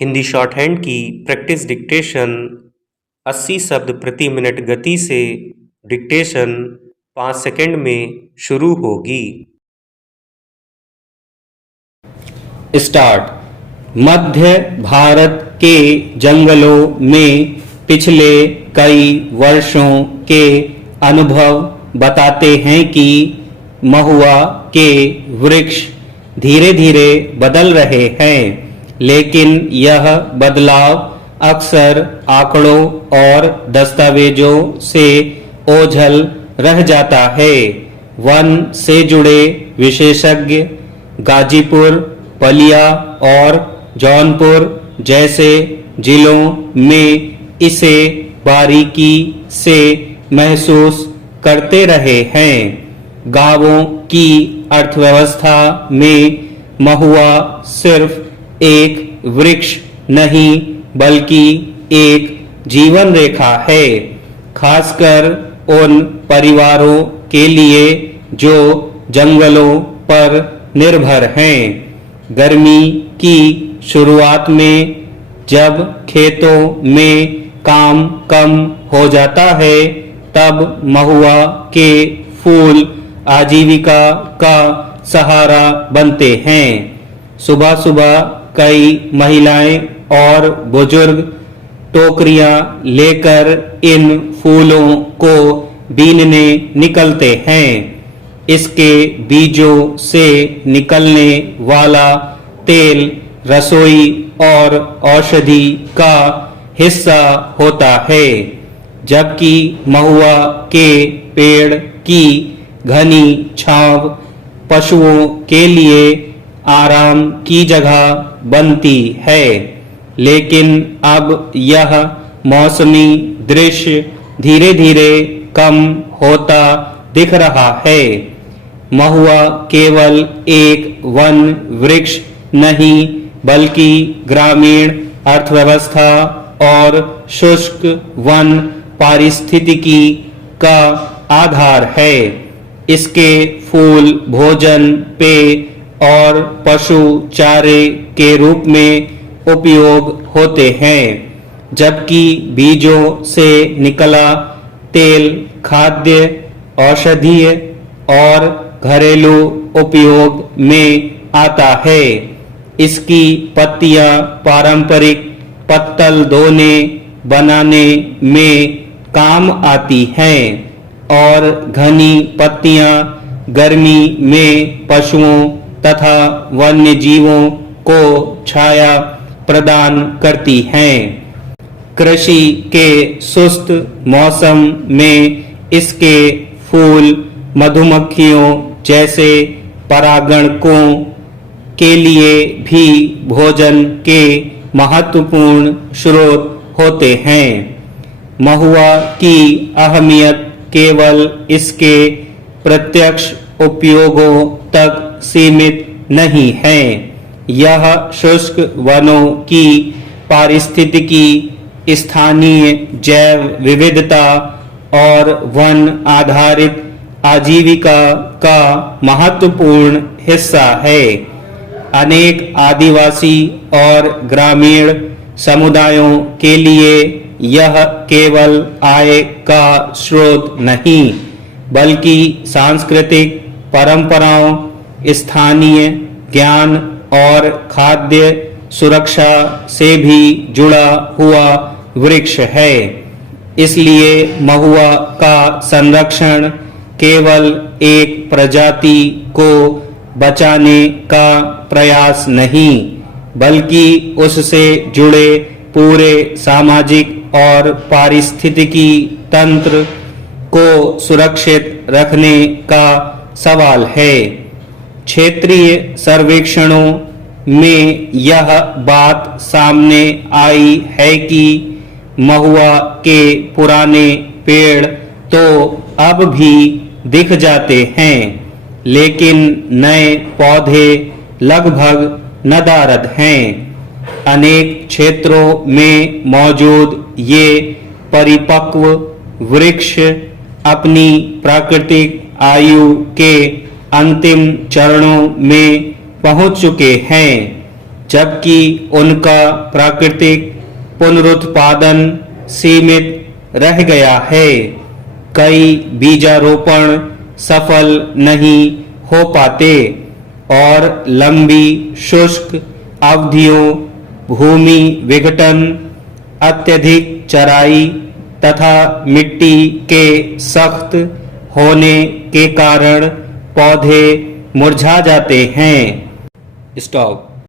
Hindi short hand की practice dictation 80 शब्द प्रति मिनट गति से डिक्टेशन 5 सेकंड में शुरू होगी। स्टार्ट। मध्य भारत के जंगलों में पिछले कई वर्षों के अनुभव बताते हैं कि महुआ के वृक्ष धीरे धीरे बदल रहे हैं, लेकिन यह बदलाव अक्सर आंकड़ों और दस्तावेजों से ओझल रह जाता है। वन से जुड़े विशेषज्ञ गाजीपुर, बलिया और जौनपुर जैसे जिलों में इसे बारीकी से महसूस करते रहे हैं। गांवों की अर्थव्यवस्था में महुआ सिर्फ एक वृक्ष नहीं बल्कि एक जीवन रेखा है, खासकर उन परिवारों के लिए जो जंगलों पर निर्भर हैं। गर्मी की शुरुआत में जब खेतों में काम कम हो जाता है, तब महुआ के फूल आजीविका का सहारा बनते हैं। सुबह सुबह कई महिलाएं और बुजुर्ग टोकरियां लेकर इन फूलों को बीनने निकलते हैं। इसके बीजों से निकलने वाला तेल रसोई और औषधि का हिस्सा होता है, जबकि महुआ के पेड़ की घनी छांव पशुओं के लिए आराम की जगह बनती है। लेकिन अब यह मौसमी दृश्य धीरे धीरे कम होता दिख रहा है। महुआ केवल एक वन वृक्ष नहीं बल्कि ग्रामीण अर्थव्यवस्था और शुष्क वन पारिस्थितिकी का आधार है। इसके फूल भोजन, पेय और पशु चारे के रूप में उपयोग होते हैं, जबकि बीजों से निकला तेल खाद्य, औषधीय और घरेलू उपयोग में आता है। इसकी पत्तियां पारंपरिक पत्तल दोने बनाने में काम आती हैं और घनी पत्तियां गर्मी में पशुओं तथा वन्य जीवों को छाया प्रदान करती हैं। कृषि के सुस्त मौसम में इसके फूल मधुमक्खियों जैसे परागणकों के लिए भी भोजन के महत्वपूर्ण स्रोत होते हैं। महुआ की अहमियत केवल इसके प्रत्यक्ष उपयोगों तक सीमित नहीं है। यह शुष्क वनों की पारिस्थितिकी, स्थानीय जैव विविधता और वन आधारित आजीविका का महत्वपूर्ण हिस्सा है। अनेक आदिवासी और ग्रामीण समुदायों के लिए यह केवल आय का स्रोत नहीं बल्कि सांस्कृतिक परंपराओं, स्थानीय ज्ञान और खाद्य सुरक्षा से भी जुड़ा हुआ वृक्ष है। इसलिए महुआ का संरक्षण केवल एक प्रजाति को बचाने का प्रयास नहीं बल्कि उससे जुड़े पूरे सामाजिक और पारिस्थितिकी तंत्र को सुरक्षित रखने का सवाल है। क्षेत्रीय सर्वेक्षणों में यह बात सामने आई है कि महुआ के पुराने पेड़ तो अब भी दिख जाते हैं, लेकिन नए पौधे लगभग नदारद हैं। अनेक क्षेत्रों में मौजूद ये परिपक्व वृक्ष अपनी प्राकृतिक आयु के अंतिम चरणों में पहुंच चुके हैं। जबकि उनका प्राकृतिक पुनरुत्पादन सीमित रह गया है। कई बीजारोपण सफल नहीं हो पाते और लंबी शुष्क अवधियों, भूमि विघटन, अत्यधिक चराई तथा मिट्टी के सख्त होने के कारण पौधे मुरझा जाते हैं। स्टॉप।